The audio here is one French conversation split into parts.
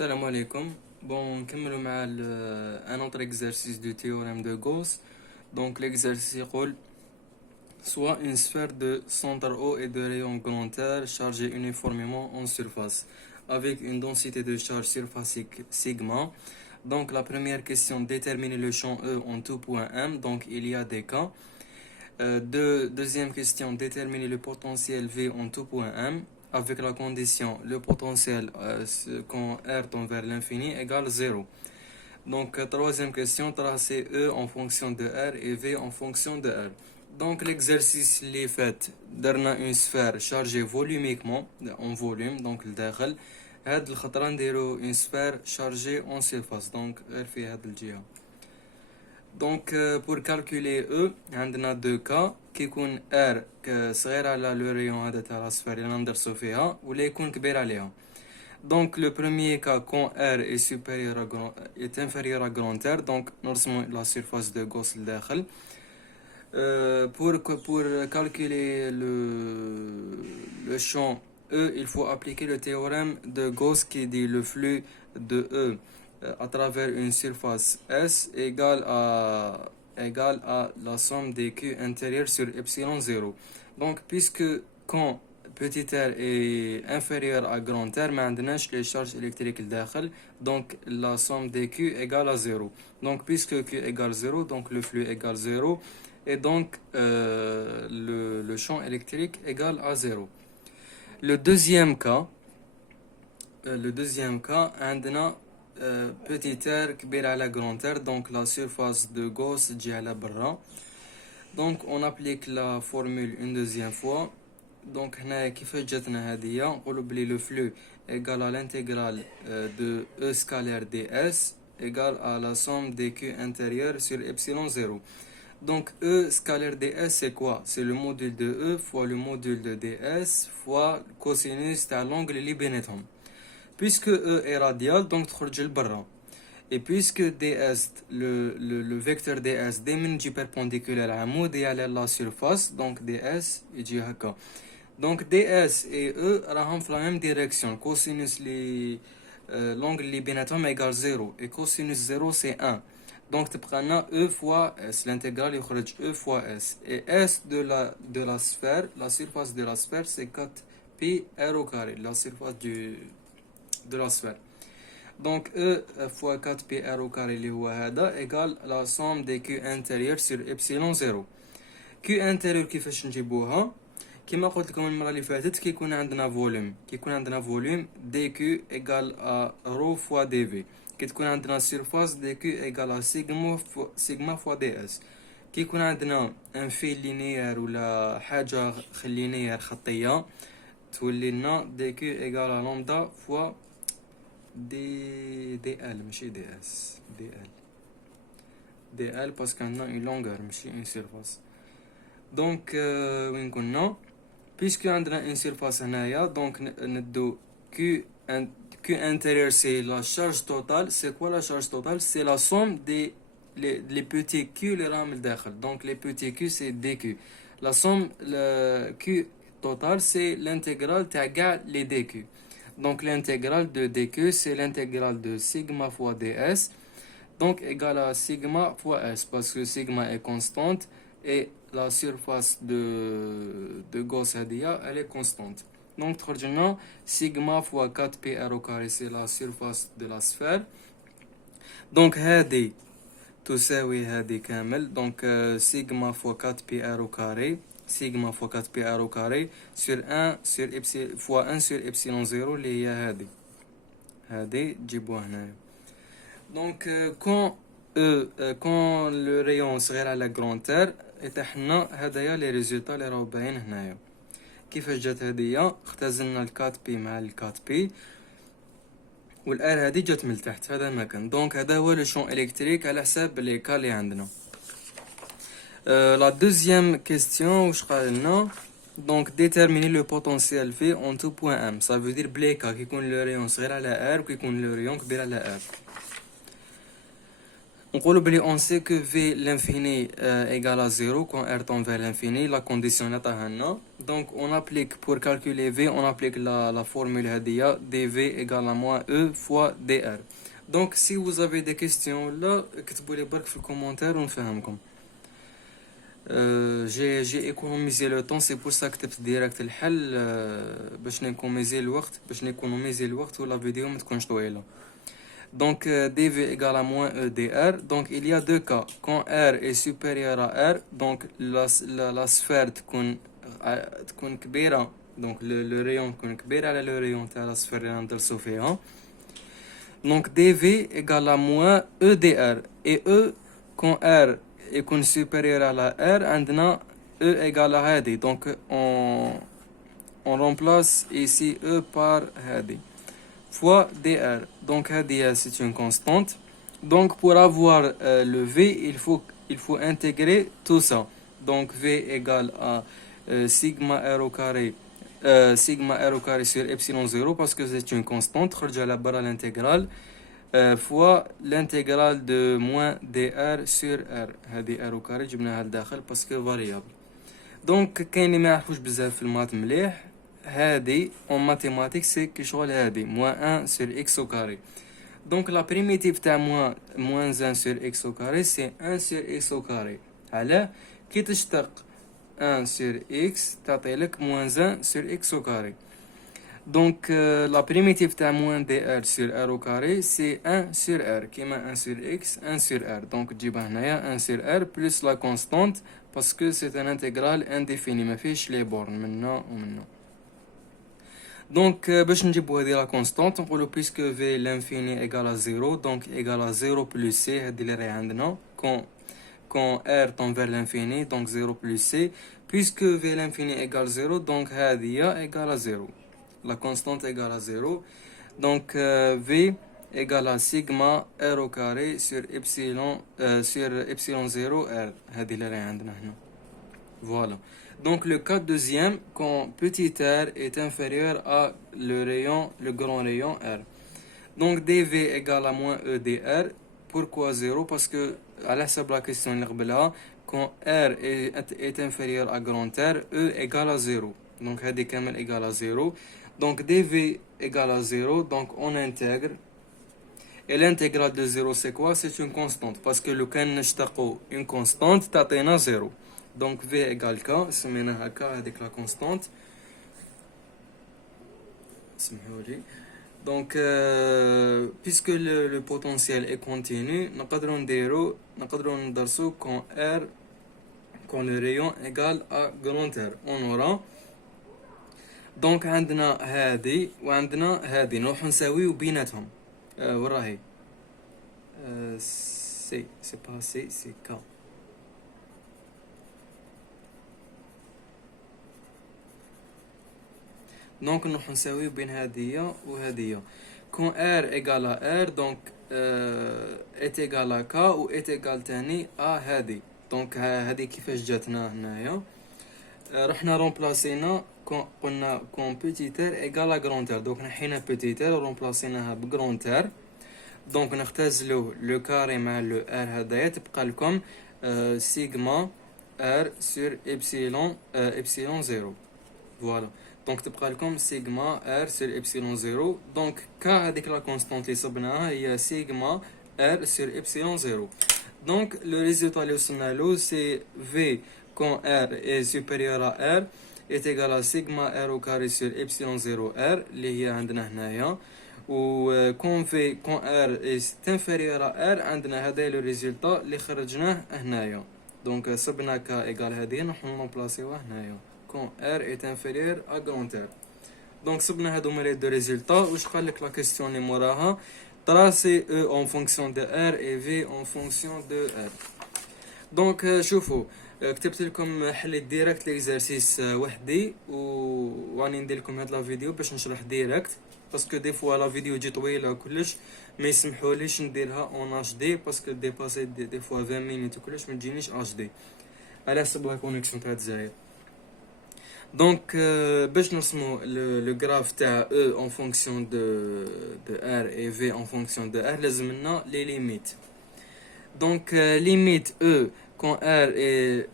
Salam alaikum. Bon, نكملوا مع un autre exercice du théorème de Gauss. Donc l'exercice يقول soit une sphère de centre O et de rayon grand R chargée uniformément en surface avec une densité de charge surfacique sigma. Donc la première question, déterminer le champ E en tout point M. Donc il y a des cas. Deuxième question, déterminer le potentiel V en tout point M avec la condition le potentiel quand R tend vers l'infini égale 0. Donc troisième question, tracer E en fonction de R et V en fonction de R. Donc l'exercice les fait درنا une sphère chargée volumiquement en volume donc الداخل هاد الخطرة نديرو une sphère chargée en surface donc غير في هاد الجهة. Donc pour calculer E عندنا deux cas كي يكون R صغير على le rayon هذا تاع la sphère اللي ندرسو فيها ولا يكون كبير عليها. Donc le premier cas quand R est supérieur à est inférieur à grand R donc نرسمو la surface de Gauss لداخل. Pour calculer le champ E, il faut appliquer le théorème de Gauss qui dit le flux de E à travers une surface S égale à la somme des Q intérieurs sur epsilon 0. Donc, puisque quand petit r est inférieur à grand R, ما عندناش les charges électriques الداخل, donc la somme des Q égale à 0. Donc, puisque Q égale 0, donc le flux égale 0. Et donc le champ électrique égale à 0. Le deuxième cas, عندنا petit r كبير على grand R, donc la surface de Gauss تجي على برا. Donc on applique la formule une deuxième fois. Donc هنا كيفاش جاتنا هذه نقولوا بلي le flux égale à l'intégrale de E scalaire ds égale à la somme des Q intérieurs sur epsilon 0. Donc E scalaire ds c'est quoi? C'est le module de E fois le module de ds fois cosinus تاع l'angle اللي بيناتهم. Puisque E est radial donc تخرج لبرا. Et puisque ds le vecteur ds دائما يجي perpendiculaire عمودي على la surface donc ds يجي هكا. Donc ds et E راهم في la même direction. Cosinus l'angle اللي بيناتهم égale 0 et cosinus 0 c'est 1. Donc تبقى لنا E fois S, l'intégrale يخرج E fois S. Et S de la sphère, la surface de la sphère c'est 4pi r au carré, la surface de la sphère. Donc E fois 4pi r au carré اللي هو هذا égale la somme des Q intérieurs sur epsilon 0. Q intérieur كيفاش نجيبوها؟ كما قلت لكم المرة اللي فاتت كيكون عندنا فوليوم dq égale à rho fois dv. كي تكون عندنا surface dq égale à sigma fois ds. كي يكون عندنا ان فيل لينيير ولا حاجة لينيير خطية تولي لنا dq égale à lambda fois dl ماشي ds dl باسكو عندنا une longueur ماشي une surface. Donc وين كنا puisque عندنا une surface هنايا donc ندو Q intérieur c'est la charge totale. C'est quoi la charge totale? C'est la somme des les petits Q les راهم لداخل. Donc les petits Q c'est dq. La somme le Q total c'est l'intégrale تاع كاع les dq. Donc l'intégrale de dq c'est l'intégrale de sigma fois ds donc égale à sigma fois s parce que sigma est constante et la surface de Gauss هذه elle est constante. Donc تخرج لنا sigma fois 4pi r au carré c'est la surface de la sphère. Donc هذه تساوي هذه كامل donc sigma fois 4pi r au carré sigma fois 4pi r au carré sur 1 sur epsilon fois 1 sur epsilon 0 اللي هي هذه تجيبوها هنايا. Donc quand le rayon صغير على grand R اتحنا هدايا لي ريزولطا اللي راهو باين هنايا. كيفاش جات هدية؟ اختزلنا ال 4pi مع ال 4pi والار هذه جات من تحت هذا المكان. دونك هذا هو لو شون الكتريك على حساب لي كا اللي عندنا. لا دوزيام كيستيون واش قال لنا؟ دونك ديتيرميني لو بوتونسيال في اون تو بوين ام. سا فو دير بليكا كيكون لو ريون صغير على ار وكيكون لو ريون كبير على ار. On sait que V l'infini égale à 0 quand R tend vers l'infini, la condition est à 1. Donc on applique, pour calculer V, on applique la formule HDIA, dV égale à moins E fois dR. Donc si vous avez des questions là, كتبوا برك في الكومنتار ونفهمكم. J'ai économisé le temps, c'est pour ça que كتبت direct الحل باش نيكونوميزي الوقت ولا فيديو ما تكونش طويلة. Donc dV égale à moins E dR. Donc il y a deux cas. Quand R est supérieur à R, donc la sphère تكون كبيرة. Donc le rayon تكون كبير على le rayon تاع la sphère اللي ندرسو فيها. Donc dV égale à moins E dR. Et E, quand R est supérieur à la R, عندنا E égale à هذه. Donc on remplace ici E par هذه. Fois dr. Donc dr c'est une constante. Donc pour avoir le v, il faut intégrer tout ça. Donc v égale à sigma r au carré sur epsilon 0 parce que c'est une constante. خرج على برا l'intégrale fois l'intégrale de moins dr sur r. هذه r au carré جبناها لداخل parce que variable. Donc كاين اللي ما يعرفوش بزاف في المات مليح. هادي en mathématiques c'est que شغل هادي moins 1 sur x au carré. Donc la primitive تاع moins 1 sur x au carré c'est 1 sur x au carré. علاه كي تشتق 1 sur x تعطيلك moins 1 sur x au carré. Donc la primitive تاع moins dr sur r au carré c'est 1 sur r كيما 1 sur x 1 sur r. Donc تجيبها هنايا 1 sur r plus la constante parce que c'est un intégral indéfini ما فيش les bornes منا ومنا. Donc, باش نجيبو هذه la constante, نقولو puisque v l'infini égale à 0, donc égale à 0 plus c, هذه اللي راهي عندنا, quand r tend vers l'infini, donc 0 plus c, puisque v l'infini égale 0, donc هذه égale à 0. La constante égale à 0, donc v égale à sigma r au carré sur epsilon 0 r, هذه اللي راهي عندنا هنا. Voilà. Donc le cas deuxième, quand petit r est inférieur à le grand rayon r. Donc dv égale à moins e dr. Pourquoi 0? Parce que, à la la question, quand r est inférieur à grand r, e égale à 0. Donc هذه كامل égale à 0. Donc dv égale à 0, donc on intègre. Et l'intégrale de 0 c'est quoi? C'est une constante. Parce que le كان نشتقو une constante تعطينا 0. Donc V égale K, سميناها K avec la constante. Donc puisque le potentiel est continu, نقدروا ندرسو quand le rayon égale à grand R. On aura donc عندنا هذه وعندنا هذه نروح نساويو بيناتهم. وراهي c'est pas C, c'est K. Donc nous نساويو بين هذه وهذه. Quand R égale à R, donc est égal à K ou est égal تاني à هذه. Donc هذه كيفاش جاتنا هنايا. رحنا رومبلاسينا قلنا quand petit r égale à grand R. Donc نحينا petit r رومبلاسيناها ب grand R. Donc نختزلو لو كاري مع لو R هذايا تبقى لكم sigma R sur epsilon 0. Voilà. Donc تبقى لكم sigma r sur epsilon 0. Donc k هذيك la constante اللي صبناها هي sigma r sur epsilon 0. Donc le résultat اللي وصلنا له c'est v quand r est supérieur à r est égal à sigma r au carré sur epsilon 0 r اللي هي عندنا هنايا. و quand r est inférieur à r عندنا هذا le résultat اللي خرجناه هنايا. Donc صبنا k égale هذه نحن نبلاصيوها هنايا quand R est inférieur à grand R. Donc صبنا هذوما les deux résultats. واش قال لك la question اللي موراها tracez E en fonction de R et V en fonction de R. Donc شوفوا كتبت لكم حليت ديريكت ليكزارسيس وحدي واني ندير لكم هاد لا فيديو باش نشرح ديريكت باسكو دي فوا لا فيديو تجي طويله كلش ما يسمحوليش نديرها اون اتش دي باسكو ديباسي دي فوا 20 مينوت كلش ما تجينيش اتش دي على حسب لا كونيكسيون تاع الجزائر. Donc باش نرسمو le graphe تاع E en fonction de R et V en fonction de R لازم لنا les limites. Donc limite E quand R est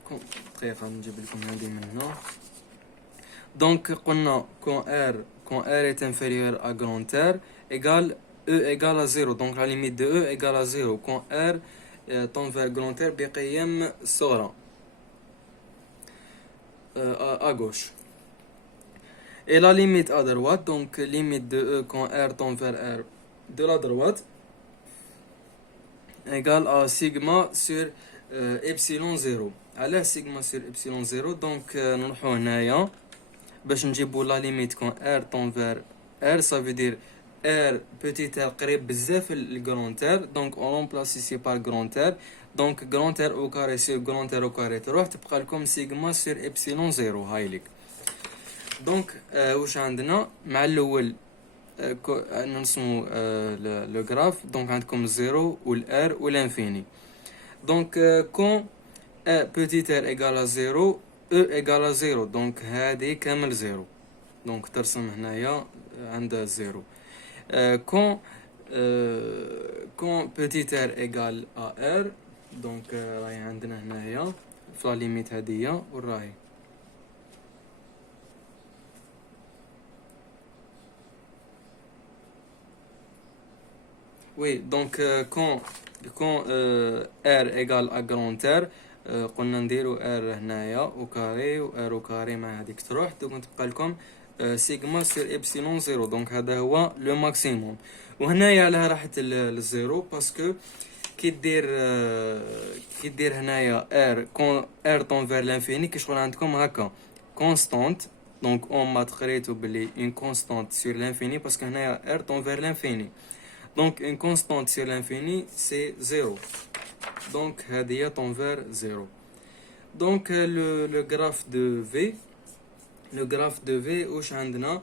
bref هنجيب لكم هذه من هنا. Donc quand R est inférieur à grand R égale E égale à 0. Donc la limite de E égale à 0 quand R tend vers grand R بقيم صغرى à gauche. Et la limite à droite, donc limite de E quand R tend vers R de la droite égale à sigma sur epsilon 0. على sigma sur epsilon 0. Donc نروحو هنايا باش نجيبو la limite quand R tend vers R, ça veut dire R petit r قريب بزاف الجراند R. Donc on remplace ici par grand R. Donc grand R au carré sur grand R au carré تروح تبقى لكم sigma sur epsilon 0. هاي ليك. دونك واش عندنا مع الاول نرسمو لو غراف. دونك عندكم 0 والار والانفيني. دونك كون بوتيت ار ايغال 0 او ايغال 0. دونك هذه كامل 0. دونك ترسم هنايا عند 0. كون بوتيت ار ايغال ار. دونك راهي عندنا هنايا في لا ليميت هذه وراهي. Oui, donc quand R égale à grand R قلنا نديرو R هنايا au carré و R au carré مع هذيك تروح. دونك تبقى لكم سيغما سير إبسيلون 0. دونك هذا هو لو ماكسيموم. وهنايا علاه راحت للزيرو باسكو كي دير هنايا R quand R tend vers l'infini كي شغل عندكم هكا constante. Donc on مات قريتو بلي une constante sur l'infini parce que هنايا R tend vers l'infini. Donc une constante sur l'infini c'est 0. Donc هذه tend vers 0. Donc le graphe de V. Le graphe de V واش عندنا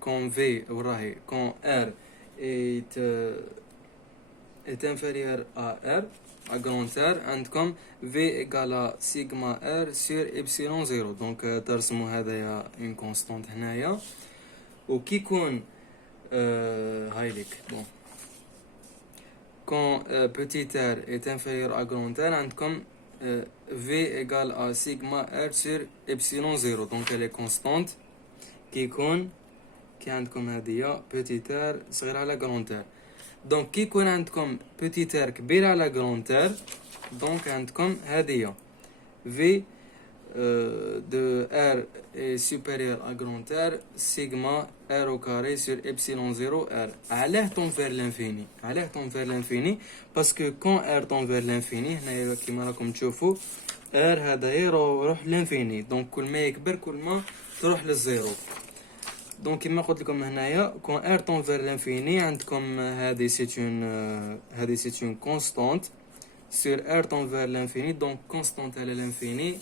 quand V وراهي quand R est inférieur à R à grand R عندكم V égale à sigma R sur epsilon 0. donc ترسموا هذايا une constante هنايا وكي يكون هاي ليك bon quand petit r est inférieur à grand R عندكم V égale à sigma R sur epsilon 0. donc elle est constante كي يكون كي عندكم هذه petit r صغير على grand R. donc كي يكون عندكم petit r كبير على grand R donc عندكم هذه V de R est supérieur à grand R sigma R au carré sur epsilon 0 R. علاه tend vers l'infini. علاه tend vers l'infini parce que quand R tend vers l'infini هنا كيما راكم تشوفوا R هذا يروح l'infini. donc كل ما يكبر كل ما تروح للزيرو. donc كما قلت لكم هنايا quand R tend vers l'infini عندكم هذه c'est une constante sur R tend vers l'infini. donc constante à l'infini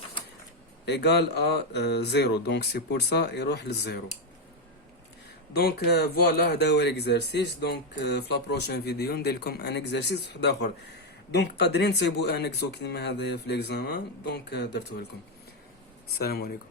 égale à 0. donc c'est pour ça يروح للزيرو. donc voilà هذا هو l'exercice. donc في la prochaine فيديو ندير لكم ان exercice واحد اخر. donc قادرين تصيبوا ان اكزو كيما هذايا في l'examen. donc درته لكم. السلام عليكم.